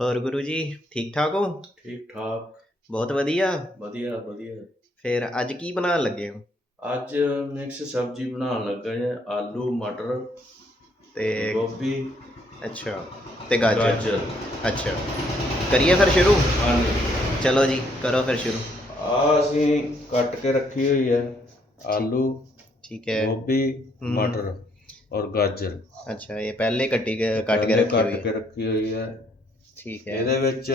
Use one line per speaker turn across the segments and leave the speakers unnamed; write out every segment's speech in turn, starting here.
ਹੋਰ ਗੁਰੂ ਜੀ ਠੀਕ ਠਾਕ ਹੋ?
ਠੀਕ ਠਾਕ।
ਬਹੁਤ ਵਧੀਆ।
ਵਧੀਆ ਵਧੀਆ।
ਫਿਰ ਅੱਜ ਕੀ ਬਣਾਉਣ ਲੱਗੇ ਹੋ?
ਅੱਜ ਮਿਕਸ ਸਬਜ਼ੀ ਬਣਾਉਣ ਲੱਗਾ ਹੈ ਆਲੂ ਮਟਰ
ਤੇ
ਗੋਭੀ।
ਅੱਛਾ ਤੇ ਗਾਜਰ। ਅੱਛਾ। ਕਰੀਏ ਫਿਰ ਸ਼ੁਰੂ?
ਹਾਂਜੀ।
ਚਲੋ ਜੀ ਕਰੋ ਫਿਰ ਸ਼ੁਰੂ।
ਆ ਅਸੀਂ ਕੱਟ ਕੇ ਰੱਖੀ ਹੋਈ ਹੈ ਆਲੂ
ਠੀਕ ਹੈ।
ਗੋਭੀ। ਮਟਰ ਔਰ ਗਾਜਰ।
ਅੱਛਾ ਇਹ ਪਹਿਲੇ ਕੱਟੀ ਕੇ ਕੱਟ ਕੇ
ਕੱਟ ਕੇ ਰੱਖੀ ਹੋਈ ਹੈ।
ਠੀਕ ਹੈ।
ਇਹਦੇ ਵਿੱਚ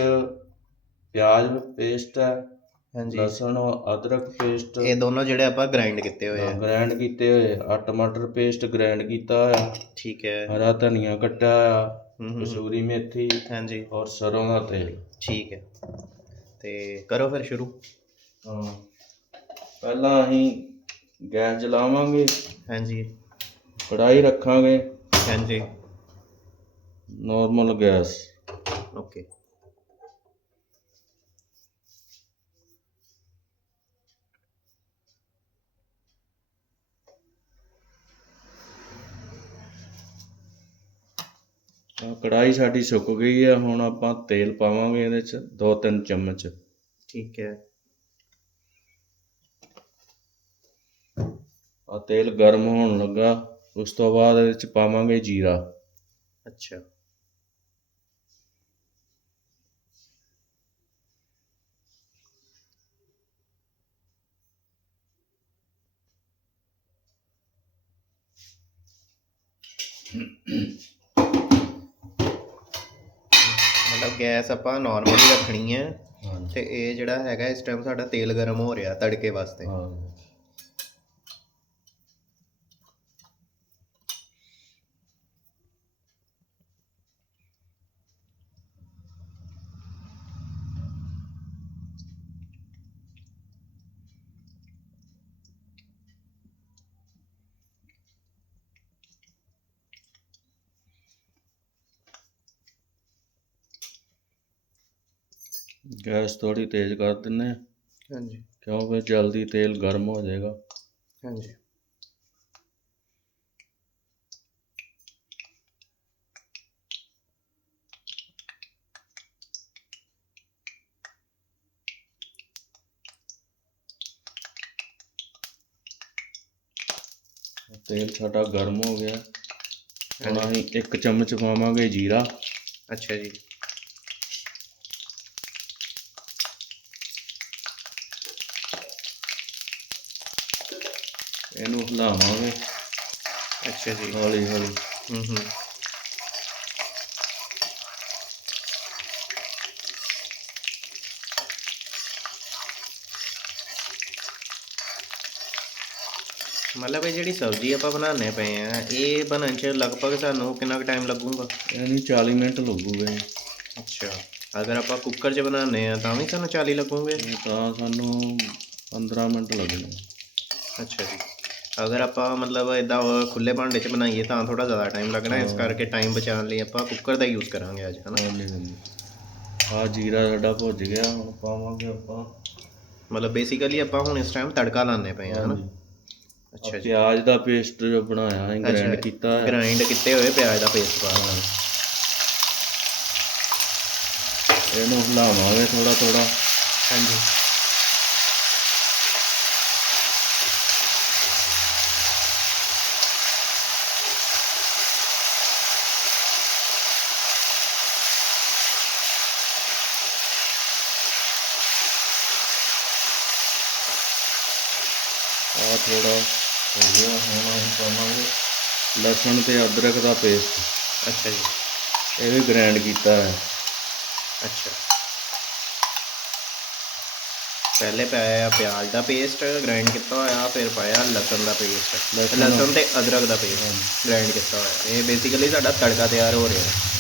ਪਿਆਜ਼ ਪੇਸਟ ਹੈ
ਹਾਂਜੀ।
ਲਸਣ ਅਦਰਕ ਪੇਸਟ
ਇਹ ਦੋਨੋਂ ਜਿਹੜੇ ਆਪਾਂ ਗ੍ਰਾਈਂਡ ਕੀਤੇ ਹੋਏ ਆ।
ਗ੍ਰਾਈਂਡ ਕੀਤੇ ਹੋਏ ਆ। ਟਮਾਟਰ ਪੇਸਟ ਗ੍ਰਾਈਂਡ ਕੀਤਾ ਹੋਇਆ।
ਠੀਕ ਹੈ।
ਹਰਾ ਧਨੀਆ ਕੱਟਿਆ
ਹਮ।
ਕਸੂਰੀ ਮੇਥੀ
ਹਾਂਜੀ।
ਔਰ ਸਰੋਂ ਦਾ ਤੇਲ।
ਠੀਕ ਹੈ। ਤੇ ਕਰੋ ਫਿਰ ਸ਼ੁਰੂ।
ਹਾਂ। ਪਹਿਲਾਂ ਅਸੀਂ ਗੈਸ ਜਲਾਵਾਂਗੇ।
ਹਾਂਜੀ।
ਕੜਾਈ ਰੱਖਾਂਗੇ।
ਹਾਂਜੀ।
Normal gas.
ਓਕੇ
ਆਹ ਕੜਾਈ ਸਾਡੀ ਸੁੱਕ ਗਈ ਹੈ ਹੁਣ ਆਪਾਂ ਤੇਲ ਪਾਵਾਂਗੇ ਇਹਦੇ ਚ ਦੋ ਤਿੰਨ ਚਮਚ।
ਠੀਕ ਹੈ।
ਆ ਤੇਲ ਗਰਮ ਹੋਣ ਲੱਗਾ ਉਸ ਤੋਂ ਬਾਅਦ ਇਹਦੇ ਚ ਪਾਵਾਂਗੇ ਜੀਰਾ।
ਅੱਛਾ। ਮਤਲਬ ਗੈਸ ਆਪਾਂ ਨਾਰਮਲ ਹੀ ਰੱਖਣੀ ਹੈ ਤੇ ਇਹ ਜਿਹੜਾ ਹੈਗਾ ਇਸ ਟਾਈਮ ਸਾਡਾ ਤੇਲ ਗਰਮ ਹੋ ਰਿਹਾ ਤੜਕੇ ਵਾਸਤੇ।
ਹਾਂ। ਗੈਸ ਥੋੜੀ ਤੇਜ਼ ਕਰ ਦਿੰਨੇ
ਹਾਂਜੀ।
ਕਿਉਂਕਿ ਜਲਦੀ ਤੇਲ ਗਰਮ ਹੋ ਜਾਏਗਾ।
ਹਾਂਜੀ।
ਤੇਲ ਸਾਡਾ ਗਰਮ ਹੋ ਗਿਆ। ਹੁਣ ਅਸੀਂ ਇੱਕ ਚਮਚ ਪਾਵਾਂਗੇ ਜੀਰਾ।
ਅੱਛਾ ਜੀ।
ਹਿਲਾਵਾਂਗੇ
ਅੱਛਾ ਜੀ।
ਹੌਲੀ ਹੌਲੀ।
ਹੂੰ ਹੂੰ। ਮਤਲਬ ਇਹ ਜਿਹੜੀ ਸਬਜ਼ੀ ਆਪਾਂ ਬਣਾਉਂਦੇ ਪਏ ਆ ਇਹ ਬਣਨ ਚ ਲਗਭਗ ਸਾਨੂੰ ਕਿੰਨਾ ਕੁ ਟਾਈਮ ਲੱਗੂਗਾ?
ਇਹਨੂੰ 40 ਮਿੰਟ ਲੱਗੂਗੇ।
ਅੱਛਾ। ਅਗਰ ਆਪਾਂ ਕੁੱਕਰ 'ਚ ਬਣਾਉਂਦੇ ਆ ਤਾਂ ਵੀ ਸਾਨੂੰ 40 ਲੱਗੂਗੇ?
ਤਾਂ ਸਾਨੂੰ 15 ਮਿੰਟ ਲੱਗਣੇ।
ਅੱਛਾ ਜੀ। ਅਗਰ ਆਪਾਂ ਮਤਲਬ ਇਦਾਂ ਖੁੱਲੇ ਭਾਂਡੇ 'ਚ ਬਣਾਈਏ ਤਾਂ ਥੋੜਾ ਜ਼ਿਆਦਾ ਟਾਈਮ ਲੱਗਣਾ। ਇਸ ਕਰਕੇ ਟਾਈਮ ਬਚਾਉਣ ਲਈ ਆਪਾਂ ਕੁੱਕਰ ਦਾ ਯੂਜ਼ ਕਰਾਂਗੇ ਅੱਜ ਹਨਾ?
ਆ ਜੀਰਾ ਸਾਡਾ ਭੁੱਜ ਗਿਆ ਹੁਣ ਪਾਵਾਂਗੇ ਆਪਾਂ।
ਮਤਲਬ ਬੇਸਿਕਲੀ ਆਪਾਂ ਹੁਣ ਇਸ ਟਾਈਮ ਤੜਕਾ ਲਾਉਂਦੇ ਪਏ ਆ ਹਨਾ? ਅੱਛਾ ਜੀ।
ਪਿਆਜ਼ ਦਾ ਪੇਸਟ ਜੋ ਬਣਾਇਆ ਹੈ ਗ੍ਰਾਈਂਡ ਕੀਤਾ ਹੈ
ਗ੍ਰਾਈਂਡ ਕੀਤੇ ਹੋਏ ਪਿਆਜ਼ ਦਾ ਪੇਸਟ ਪਾ ਦਾਂਗੇ
ਇਹਨੂੰ ਹਿਲਾਵਾਂਗੇ ਥੋੜਾ ਥੋੜਾ
ਹਾਂਜੀ।
ਆ ਥੋੜਾ ਹੋ ਗਿਆ ਹੁਣ ਅਸੀਂ ਪਾਵਾਂਗੇ ਲਸਣ ਤੇ ਅਦਰਕ ਦਾ ਪੇਸਟ
ਅੱਛਾ ਜੀ।
ਇਹ ਵੀ ਗ੍ਰਾਈਂਡ ਕੀਤਾ ਹੈ।
ਅੱਛਾ। ਪਹਿਲੇ ਪਾਇਆ ਪਿਆਜ਼ ਦਾ ਪੇਸਟ ਗ੍ਰਾਈਂਡ ਕੀਤਾ ਹੋਇਆ ਫਿਰ ਪਾਇਆ ਲਸਣ ਦਾ ਪੇਸਟ
ਲਸਣ-
ਤੇ ਅਦਰਕ ਦਾ ਪੇਸਟ ਗ੍ਰਾਈਂਡ ਕੀਤਾ ਹੋਇਆ। ਇਹ ਬੇਸਿਕਲੀ ਸਾਡਾ ਤੜਕਾ ਤਿਆਰ ਹੋ ਰਿਹਾ।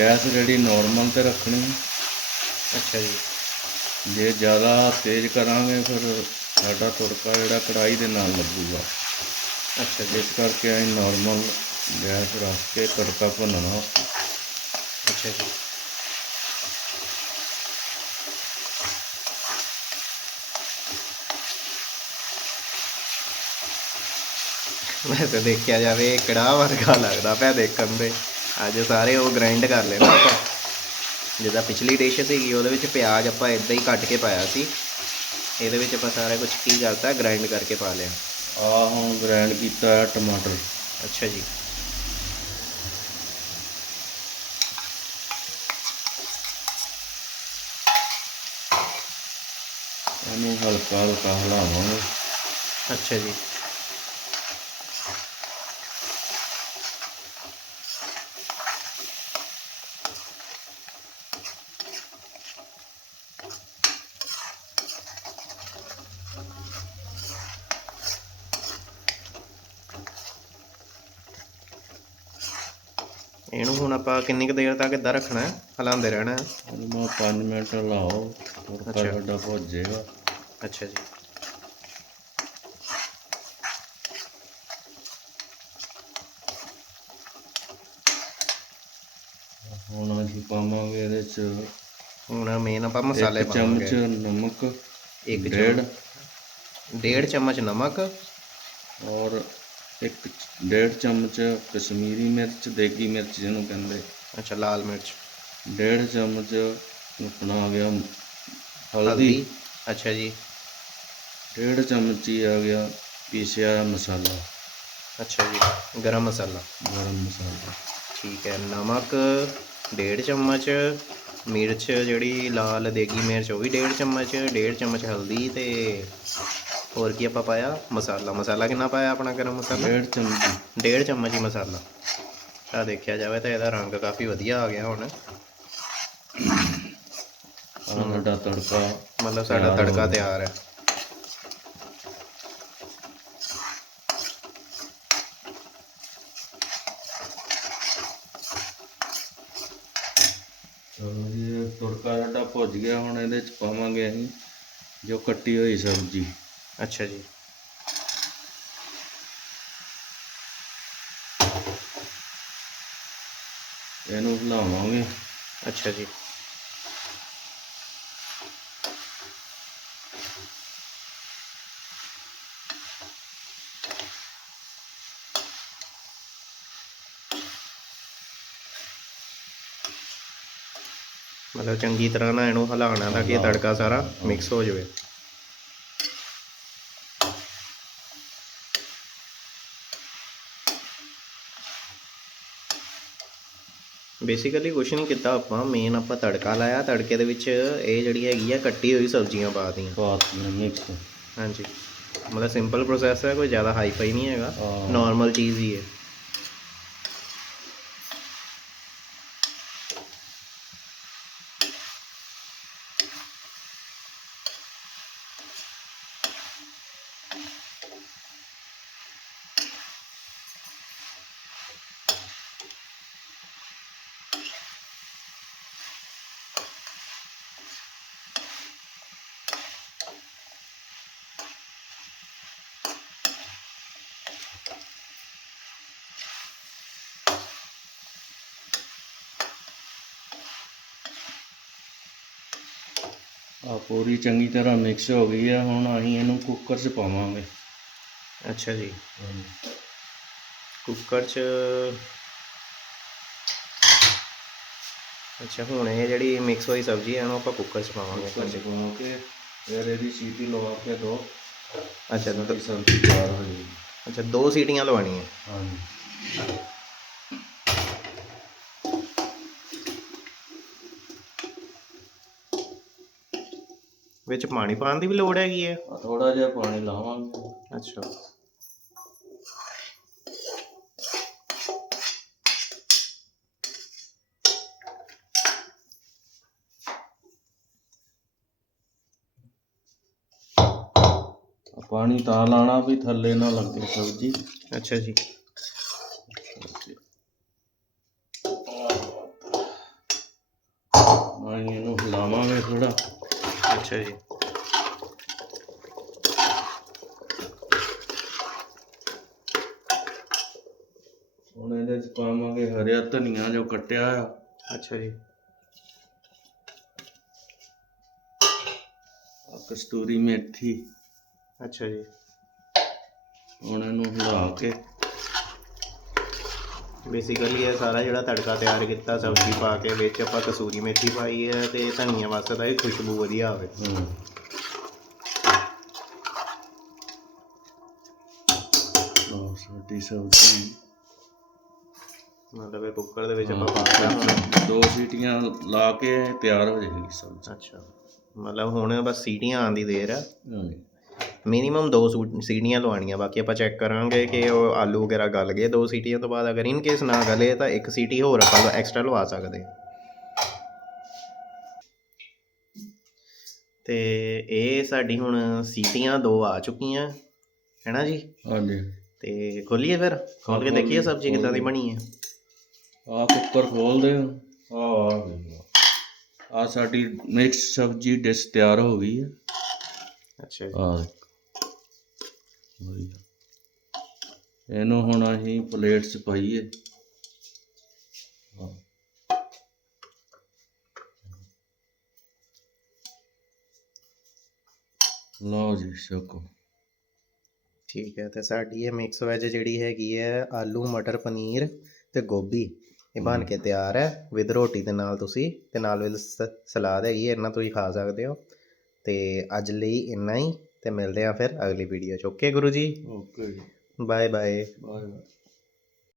ਗੈਸ ਜਿਹੜੀ ਨਾਰਮਲ ਤੇ ਰੱਖਣੀ
ਅੱਛਾ ਜੀ।
ਜੇ ਜ਼ਿਆਦਾ ਤੇਜ਼ ਕਰਾਂਗੇ ਫਿਰ ਸਾਡਾ ਤੁੜਕਾ ਜਿਹੜਾ ਕੜਾਈ ਦੇ ਨਾਲ ਲੱਗੂਗਾ।
ਅੱਛਾ
ਇਸ ਕਰਕੇ ਅਸੀਂ ਨਾਰਮਲ ਗੈਸ ਰੱਖ ਕੇ ਤੜਕਾ ਭੁੰਨਣਾ।
ਅੱਛਾ ਜੀ। ਮੈਂ ਤਾਂ ਦੇਖਿਆ ਜਾਵੇ ਕੜਾਹ ਵਰਗਾ ਲੱਗਦਾ ਪਿਆ ਦੇਖਣ ਦੇ। ਅੱਜ ਸਾਰੇ ਉਹ ਗ੍ਰਾਈਂਡ ਕਰ ਲੈਣਾ ਆਪਾਂ। ਜਿੱਦਾਂ ਪਿਛਲੀ ਡਿਸ਼ ਸੀਗੀ ਉਹਦੇ ਵਿੱਚ ਪਿਆਜ਼ ਆਪਾਂ ਇਦਾਂ ਹੀ ਕੱਟ ਕੇ ਪਾਇਆ ਸੀ। ਇਹਦੇ ਵਿੱਚ ਆਪਾਂ ਸਾਰਾ ਕੁਝ ਕੀ ਕਰਤਾ ਗ੍ਰਾਈਂਡ ਕਰਕੇ ਪਾ ਲਿਆ।
ਆ ਹੁਣ ਗ੍ਰਾਈਂਡ ਕੀਤਾ ਹੈ ਟਮਾਟਰ।
ਅੱਛਾ ਜੀ।
ਇਹਨੂੰ ਹਲਕਾ ਹਲਕਾ ਹਿਲਾਵਾਂਗੇ।
ਅੱਛਾ ਜੀ। ਇਹਨੂੰ ਹੁਣ ਆਪਾਂ ਕਿੰਨੀ ਕੁ ਦੇਰ ਤੱਕ ਇੱਦਾਂ ਰੱਖਣਾ ਹੈ? ਹਲਾਉਂਦੇ ਰਹਿਣਾ ਹੈ?
ਮੈਂ 5 ਮਿੰਟ ਤੜਕਾ
ਅੱਛਾ।
ਸਾਡਾ ਭੁੱਜ ਜਾਏਗਾ।
ਅੱਛਾ ਜੀ।
ਹੁਣ ਅਸੀਂ ਪਾਵਾਂਗੇ ਇਹਦੇ ਚ
ਹੁਣ ਮੇਨ ਆਪਾਂ ਮਸਾਲੇ
ਇੱਕ ਚਮਚ
ਪਾਵਾਂਗੇ
ਨਮਕ
ਇੱਕ
ਡੇਢ।
ਚਮਚ ਡੇਢ ਚਮਚ ਨਮਕ।
ਔਰ ਇੱਕ ਡੇਢ ਚਮਚ ਕਸ਼ਮੀਰੀ ਮਿਰਚ ਦੇਗੀ ਮਿਰਚ ਜਿਹਨੂੰ ਕਹਿੰਦੇ।
ਅੱਛਾ ਲਾਲ ਮਿਰਚ।
ਡੇਢ ਚਮਚ ਆਪਣਾ ਆ ਗਿਆ ਹਲਦੀ।
ਅੱਛਾ ਜੀ।
ਡੇਢ ਚਮਚ ਹੀ ਆ ਗਿਆ ਪੀਸਿਆ ਮਸਾਲਾ।
ਅੱਛਾ ਜੀ ਗਰਮ ਮਸਾਲਾ।
ਗਰਮ ਮਸਾਲਾ।
ਠੀਕ ਹੈ ਨਮਕ ਡੇਢ ਚਮਚ ਮਿਰਚ ਜਿਹੜੀ ਲਾਲ ਦੇਗੀ ਮਿਰਚ ਉਹ ਵੀ ਡੇਢ ਚਮਚ ਡੇਢ ਚਮਚ ਹਲਦੀ ਤੇ ਹੋਰ ਕੀ ਆਪਾਂ ਪਾਇਆ? ਮਸਾਲਾ। ਮਸਾਲਾ ਕਿੰਨਾ ਪਾਇਆ ਆਪਣਾ ਗਰਮ ਮਸਾਲਾ?
ਡੇਢ ਚਮਚ।
ਡੇਢ ਚਮਚ ਹੀ ਮਸਾਲਾ। ਆ ਦੇਖਿਆ ਜਾਵੇ ਤਾਂ ਇਹਦਾ ਰੰਗ ਕਾਫੀ ਵਧੀਆ ਆ ਗਿਆ ਹੁਣ।
ਸਾਡਾ ਤੜਕਾ
ਮਤਲਬ ਸਾਡਾ ਤੜਕਾ। ਤਿਆਰ ਹੈ।
ਚਲੋ ਜੀ ਇਹ ਤੜਕਾ ਸਾਡਾ ਭੁੱਜ ਗਿਆ ਹੁਣ ਇਹਦੇ ਚ ਪਾਵਾਂਗੇ ਅਸੀਂ ਜੋ ਕੱਟੀ ਹੋਈ ਸਬਜ਼ੀ।
ਅੱਛਾ ਜੀ।
ਇਹਨੂੰ ਹਿਲਾਵਾਂਗੇ
ਅੱਛਾ ਜੀ। ਮਤਲਬ ਚੰਗੀ ਤਰ੍ਹਾਂ ਨਾਲ ਇਹਨੂੰ ਹਿਲਾਉਣਾ ਤਾਂ ਕਿ ਤੜਕਾ ਸਾਰਾ ਮਿਕਸ ਹੋ ਜਾਵੇ। ਬੇਸਿਕਲੀ ਕੁਛ ਨਹੀਂ ਕੀਤਾ ਆਪਾਂ ਮੇਨ ਆਪਾਂ ਤੜਕਾ ਲਾਇਆ ਤੜਕੇ ਦੇ ਵਿੱਚ ਇਹ ਜਿਹੜੀ ਹੈਗੀ ਆ ਕੱਟੀ ਹੋਈ ਸਬਜ਼ੀਆਂ ਪਾ ਦਿੱਤੀਆਂ।
ਪਾਤੀਆਂ ਮਿਕਸ
ਹਾਂਜੀ। ਮਤਲਬ ਸਿੰਪਲ ਪ੍ਰੋਸੈਸ ਹੈ ਕੋਈ ਜ਼ਿਆਦਾ ਹਾਈਫਾਈ ਨਹੀਂ ਹੈਗਾ।
ਹਾਂ।
ਨਾਰਮਲ ਚੀਜ਼ ਹੀ ਹੈ।
ਆ ਪੂਰੀ ਚੰਗੀ ਤਰ੍ਹਾਂ ਮਿਕਸ ਹੋ ਗਈ ਹੈ ਹੁਣ ਅਸੀਂ ਇਹਨੂੰ ਕੁੱਕਰ 'ਚ ਪਾਵਾਂਗੇ।
ਅੱਛਾ ਜੀ। ਕੁੱਕਰ 'ਚ ਅੱਛਾ ਹੁਣ ਇਹ ਜਿਹੜੀ ਮਿਕਸ ਹੋਈ ਸਬਜ਼ੀ ਹੈ ਇਹਨੂੰ ਆਪਾਂ ਕੁੱਕਰ 'ਚ ਪਾਵਾਂਗੇ
ਕੁੱਕਰ 'ਚ ਪਾ ਕੇ ਫਿਰ ਇਹਦੀ ਸੀਟੀ ਲਵਾ ਕੇ ਦੋ।
ਅੱਛਾ
ਸਾਡੀ ਸਬਜ਼ੀ ਤਿਆਰ ਹੋ ਜਾਏਗੀ
ਅੱਛਾ ਦੋ ਸੀਟੀਆਂ ਲਵਾਉਣੀਆਂ।
ਹਾਂਜੀ।
ਵਿੱਚ ਪਾਣੀ ਪਾਉਣ ਦੀ ਵੀ ਲੋੜ ਹੈਗੀ ਹੈ?
ਥੋੜਾ ਜਿਹਾ ਪਾਣੀ ਲਾਵਾਂਗੇ।
ਅੱਛਾ।
ਪਾਣੀ ਤਾਂ ਲਾਣਾ ਵੀ ਥੱਲੇ ਨਾ ਲੱਗੇ ਸਬਜ਼ੀ।
ਅੱਛਾ ਜੀ
ਅਸੀਂ ਇਹਨੂੰ ਹਿਲਾਵਾਂਗੇ ਥੋੜਾ
ਅੱਛਾ ਜੀ
ਹੁਣ ਇਹਦੇ 'ਚ ਪਾਵਾਂਗੇ ਹਰਿਆ ਧਨੀਆ ਜੋ ਕੱਟਿਆ ਆ
ਅੱਛਾ ਜੀ।
ਆ ਕਸਤੂਰੀ ਮੇਥੀ।
ਅੱਛਾ ਜੀ।
ਹੁਣ ਇਹਨੂੰ ਹਿਲਾ ਕੇ।
ਬੇਸਿਕਲੀ ਇਹ ਸਾਰਾ ਜਿਹੜਾ ਤੜਕਾ ਤਿਆਰ ਕੀਤਾ ਸਬਜ਼ੀ ਪਾ ਕੇ ਵਿੱਚ ਆਪਾਂ ਕਸੂਰੀ ਮੇਥੀ ਪਾਈ ਹੈ ਤੇ ਧਨੀਆ ਵਾਸਤੇ ਤਾਂ ਇਹ ਖੁਸ਼ਬੂ ਵਧੀਆ ਆਵੇ।
ਹੂੰ। ਸਾਡੀ ਸਬਜ਼ੀ।
ਮਤਲਬ ਇਹ ਕੁੱਕਰ ਦੇ ਵਿੱਚ ਆਪਾਂ ਪਾ ਦਿੱਤਾ
ਦੋ ਸੀਟੀਆਂ ਲਾ ਕੇ ਤਿਆਰ ਹੋ ਜਾਏਗੀ ਸਬਜ਼ੀ
ਅੱਛਾ। ਮਤਲਬ ਹੁਣ ਬਸ ਸੀਟੀਆਂ ਆਉਣ ਦੀ ਦੇਰ ਆ।
ਹਾਂਜੀ
ਮਿਨੀਮਮ ਦੋ ਸੂ- ਸੀਟੀਆਂ ਲਵਾਉਣੀਆਂ ਬਾਕੀ ਆਪਾਂ ਚੈੱਕ ਕਰਾਂਗੇ ਕਿ ਉਹ ਆਲੂ ਵਗੈਰਾ ਗਲ ਗਏ ਦੋ ਸੀਟੀਆਂ ਤੋਂ ਬਾਅਦ ਅਗਰ ਇਨ ਕੇਸ ਨਾ ਗਲੇ ਤਾਂ ਇੱਕ ਸੀਟੀ ਹੋਰ ਆਪਾਂ ਐਕਸਟਰਾ ਲਵਾ ਸਕਦੇ ਹਾਂ। ਤੇ ਇਹ ਸਾਡੀ ਹੁਣ ਸੀਟੀਆਂ ਦੋ ਆ ਚੁੱਕੀਆਂ ਹੈਨਾ ਜੀ?
ਹਾਂਜੀ
ਤੇ ਖੋਲੀਏ ਫਿਰ? ਖੋਲ ਕੇ ਦੇਖੀਏ ਸਬਜ਼ੀ ਕਿੱਦਾਂ ਦੀ ਬਣੀ ਹੈ।
ਆ ਕੁੱਕਰ ਖੋਲਦੇ ਆ ਆ ਗਈ ਆ ਸਾਡੀ ਮਿਕਸ ਸਬਜ਼ੀ ਡਿਸ਼ ਤਿਆਰ ਹੋ ਗਈ ਹੈ।
ਅੱਛਾ ਜੀ।
ਆ ਵਧੀਆ। ਇਹਨੂੰ ਹੁਣ ਅਸੀਂ ਪਲੇਟ 'ਚ ਪਾਈਏ। ਲਓ ਜੀ ਛਕੋ।
ਠੀਕ ਹੈ ਤੇ ਸਾਡੀ ਇਹ ਮਿਕਸ ਵੈਜ ਜਿਹੜੀ ਹੈਗੀ ਹੈ ਆਲੂ ਮਟਰ ਪਨੀਰ ਤੇ ਗੋਭੀ। ਇਹ ਬਣ ਕੇ ਤਿਆਰ ਹੈ ਵਿਦ ਰੋਟੀ ਦੇ ਨਾਲ ਤੁਸੀਂ ਤੇ ਨਾਲ ਵਿਦ ਸਲਾਦ ਹੈਗੀ ਹੈ ਇਹਨਾਂ ਤੁਸੀਂ ਖਾ ਸਕਦੇ ਹੋ। ਤੇ ਅੱਜ ਲਈ ਇੰਨਾ ਹੀ ਤੇ ਮਿਲਦੇ ਆ ਫਿਰ ਅਗਲੀ ਵੀਡੀਓ 'ਚ। ਓਕੇ ਗੁਰੂ ਜੀ?
ਓਕੇ ਜੀ।
Bye bye
bye bye